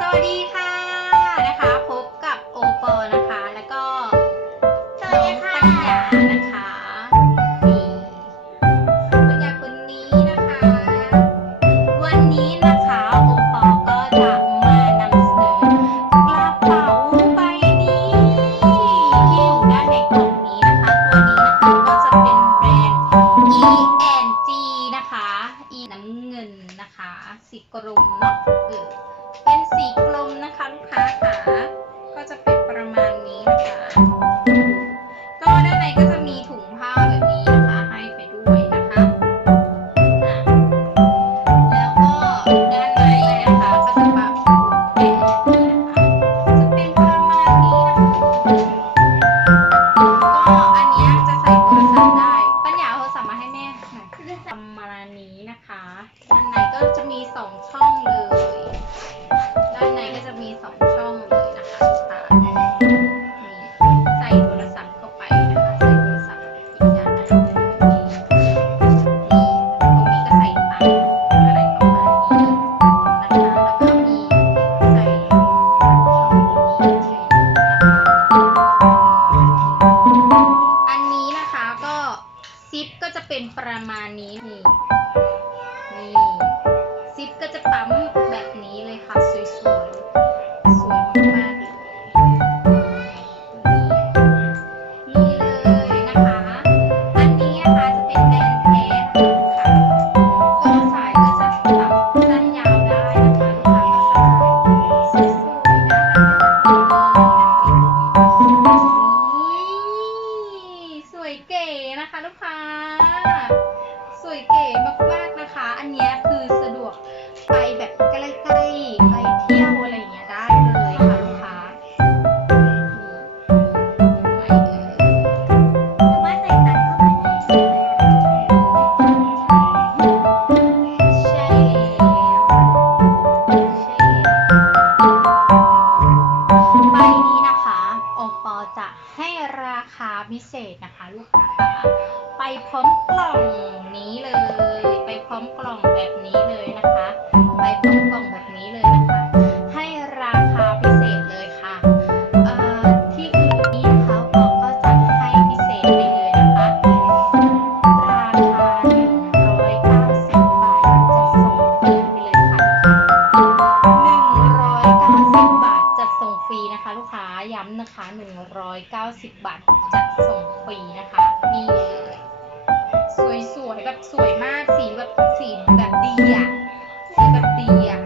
สวัสดีค่ะนะคะ พบกับโอปอนะคะ แล้วก็สวัสดีค่ะน้องปัญญานะคะนี่ปัญญาคนนี้นะคะ วันนี้นะคะโอปอก็จะมานำเสนอกระเป๋าใบนี้ ที่อยู่ด้านในกล่องนี้นะคะ ตัวนี้นะคะก็จะเป็นแบรนด์ E&G นะคะ E น้ำเงินนะคะ สีกรมเนาะเออเป็น สีกลมนะคะลูกค้าค่ะก็จะเป็นประมาณนี้นะคะก็ด้านในก็จะมีถุงผ้าแบบนี้นะคะให้ไปด้วยนะคะแล้วก็ด้านในนะคะก็จะแบบเป็นแบบนี้นะคะจะเป็นประมาณนี้นะคะก็อันเนี้ยจะใส่โทรศัพท์ได้ปัญญาเอาโทรศัพท์มาให้แม่หน่อยประมาณนี้นะคะ ด้านในก็จะมีสองช่องเลย ประมาณนี้นี่นี่ซิปก็จะปั๊ม วยเก๋มากๆนะคะ อันนี้คือสะดวกไปแบบใกล้ๆไปเที่ยวอะไรอย่างเงี้ยได้เลยค่ะลูกค้านี่ไม่เอ่ยสามารถใส่ตังค์เข้าไปได้เลยใช่ใช่แล้วใบนี้นะคะโอปอจะให้ราคาพิเศษนะคะ ลูกค้าไปพร้อมกล่อง นะคะ 190 บาทจัดส่งฟรีนะคะมีสวยๆแบบสวยมากสีแบบสีแบบดีอะสีแบบดีอะ